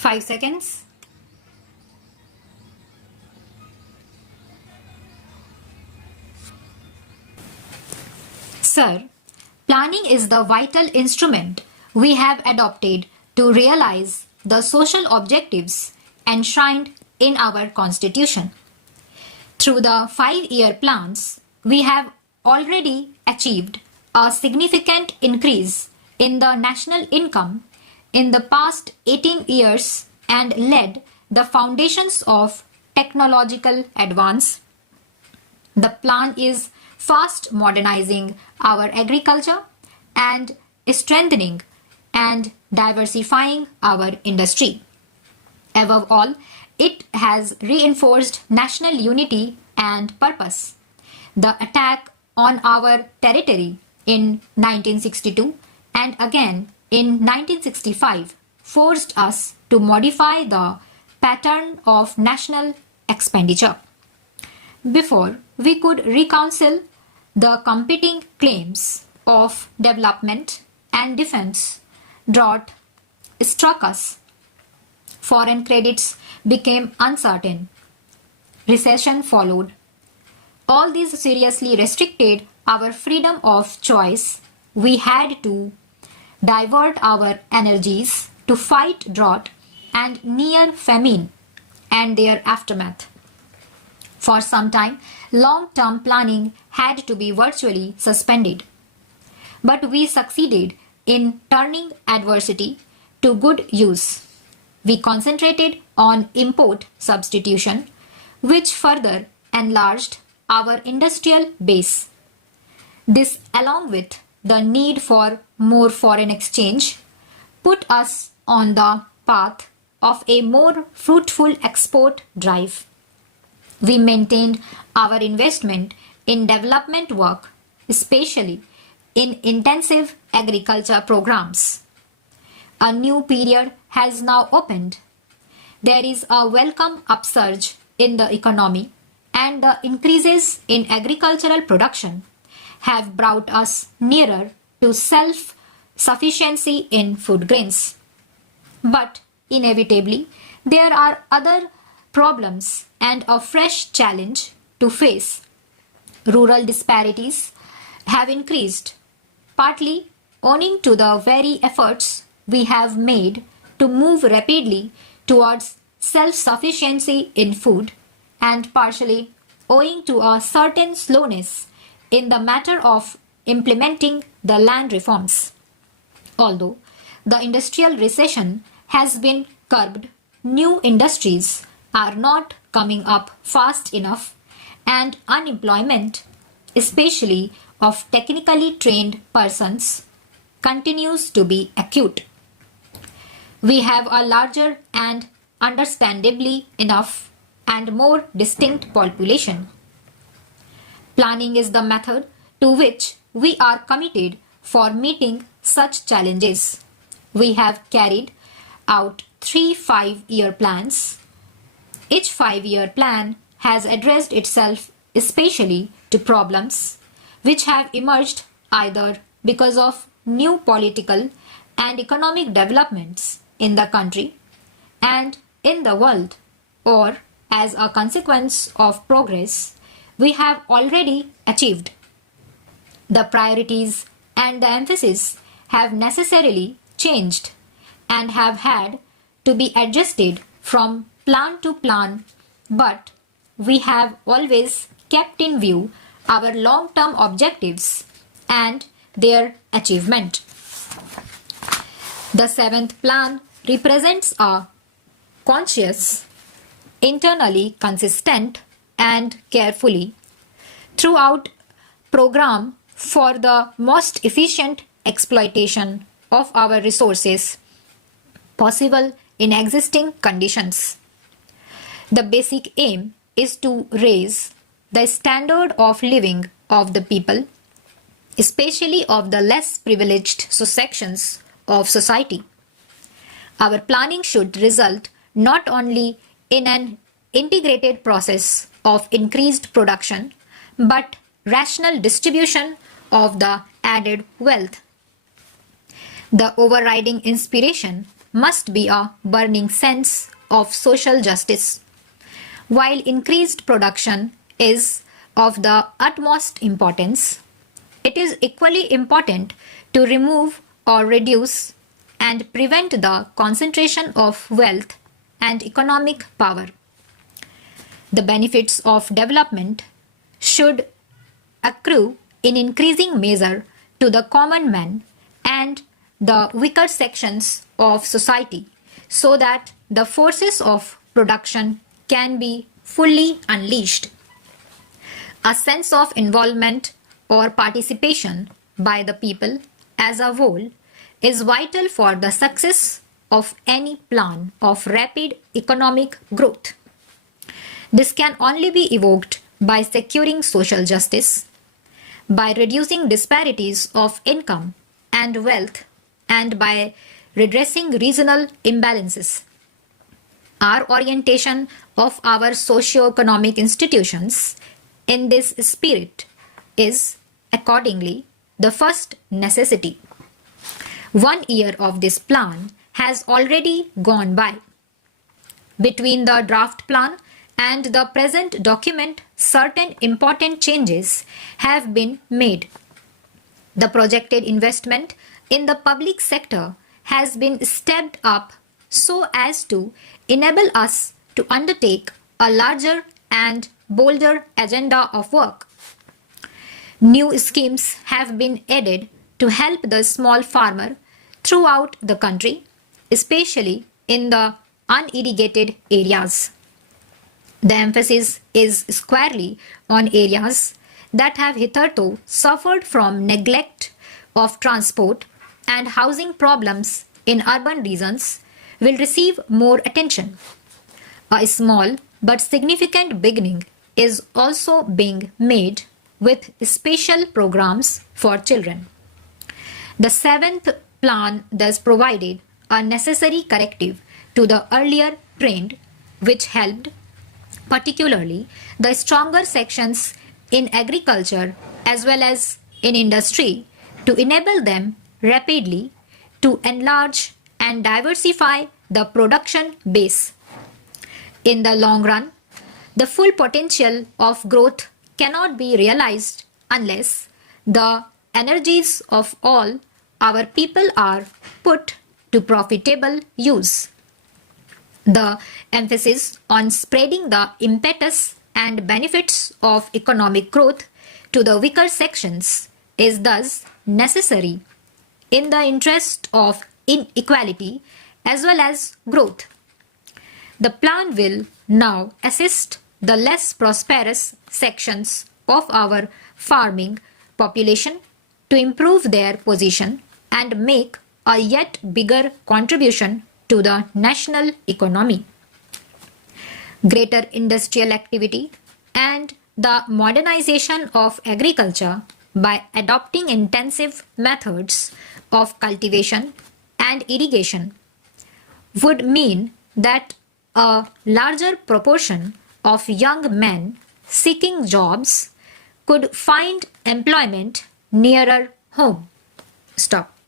5 seconds. Sir, planning is the vital instrument we have adopted to realize the social objectives enshrined in our Constitution. Through the 5-year plans, we have already achieved a significant increase in the national income in the past 18 years and laid the foundations of technological advance. The plan is fast modernizing our agriculture and strengthening and diversifying our industry. Above all, it has reinforced national unity and purpose. The attack on our territory in 1962 and again in 1965 forced us to modify the pattern of national expenditure. Before we could reconcile the competing claims of development and defense, drought struck us. Foreign credits became uncertain. Recession followed. All these seriously restricted our freedom of choice. We had to divert our energies to fight drought and near famine and their aftermath. For some time, long-term planning had to be virtually suspended. But we succeeded in turning adversity to good use. We concentrated on import substitution, which further enlarged our industrial base. This, along with the need for more foreign exchange, put us on the path of a more fruitful export drive. We maintained our investment in development work, especially in intensive agriculture programs. A new period has now opened. There is a welcome upsurge in the economy, and the increases in agricultural production have brought us nearer to self-sufficiency in food grains. But inevitably, there are other problems and a fresh challenge to face. Rural disparities have increased, partly owing to the very efforts we have made to move rapidly towards self-sufficiency in food, and partially owing to a certain slowness in the matter of implementing the land reforms. Although the industrial recession has been curbed, new industries are not coming up fast enough, and unemployment, especially of technically trained persons, continues to be acute. We have a larger and understandably enough and more distinct population. Planning is the method to which we are committed for meeting such challenges. We have carried out 3 5-year plans. Each 5-year plan has addressed itself especially to problems which have emerged either because of new political and economic developments in the country and in the world, or as a consequence of progress we have already achieved. The priorities and the emphasis have necessarily changed and have had to be adjusted from plan to plan, but we have always kept in view our long-term objectives and their achievement. The 7th plan represents a conscious, internally consistent and carefully throughout program for the most efficient exploitation of our resources possible in existing conditions. The basic aim is to raise the standard of living of the people, especially of the less privileged sections of society. Our planning should result not only in an integrated process of increased production, but rational distribution of the added wealth. The overriding inspiration must be a burning sense of social justice. While increased production is of the utmost importance, it is equally important to remove or reduce and prevent the concentration of wealth and economic power. The benefits of development should accrue in increasing measure to the common man and the weaker sections of society so that the forces of production can be fully unleashed. A sense of involvement or participation by the people as a whole is vital for the success of any plan of rapid economic growth. This can only be evoked by securing social justice, by reducing disparities of income and wealth, and by redressing regional imbalances. Our orientation of our socio-economic institutions in this spirit is accordingly the first necessity. 1 year of this plan has already gone by. Between the draft plan and the present document, certain important changes have been made. The projected investment in the public sector has been stepped up so as to enable us to undertake a larger and bolder agenda of work. New schemes have been added to help the small farmer throughout the country, especially in the unirrigated areas. The emphasis is squarely on areas that have hitherto suffered from neglect of transport, and housing problems in urban regions will receive more attention. A small but significant beginning is also being made with special programs for children. The 7th plan thus provided a necessary corrective to the earlier trend, which helped particularly the stronger sections in agriculture as well as in industry to enable them rapidly to enlarge and diversify the production base. In the long run, the full potential of growth cannot be realized unless the energies of all our people are put to profitable use. The emphasis on spreading the impetus and benefits of economic growth to the weaker sections is thus necessary in the interest of inequality as well as growth. The plan will now assist the less prosperous sections of our farming population to improve their position and make a yet bigger contribution to the national economy. Greater industrial activity and the modernization of agriculture by adopting intensive methods of cultivation and irrigation would mean that a larger proportion of young men seeking jobs could find employment nearer home. Stop.